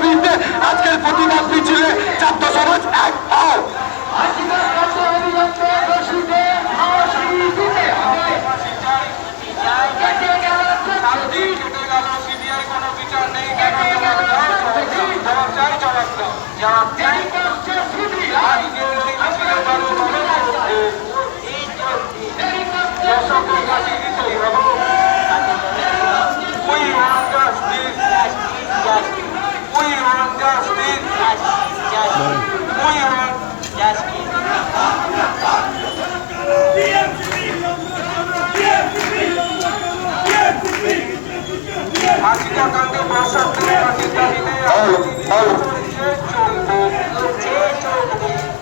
দাবিতে আজকের প্রতিবাদ মিছিলে ছাত্র সমাজ এক হও।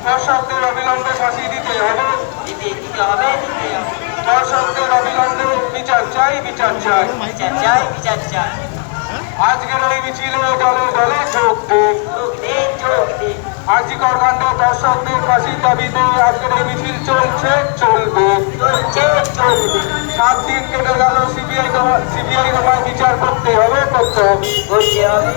দর্শকদের অবিলম্বে ফাঁসি দিতে হবে, দর্শকদের অবিলম্বে বিচার চাই, বিচার চাই, বিচার চাই। আজকের এই মিছিলে দলে দলে যোগ দিন। আজিকর কাণ্ড দর্শকদের ফাঁসির দাবিতে আজকের এই মিছিল চলছে, চলবে। 7 দিন কেটে গেল, সিবিআই তোমায় বিচার করতে হবে, করতে হবে।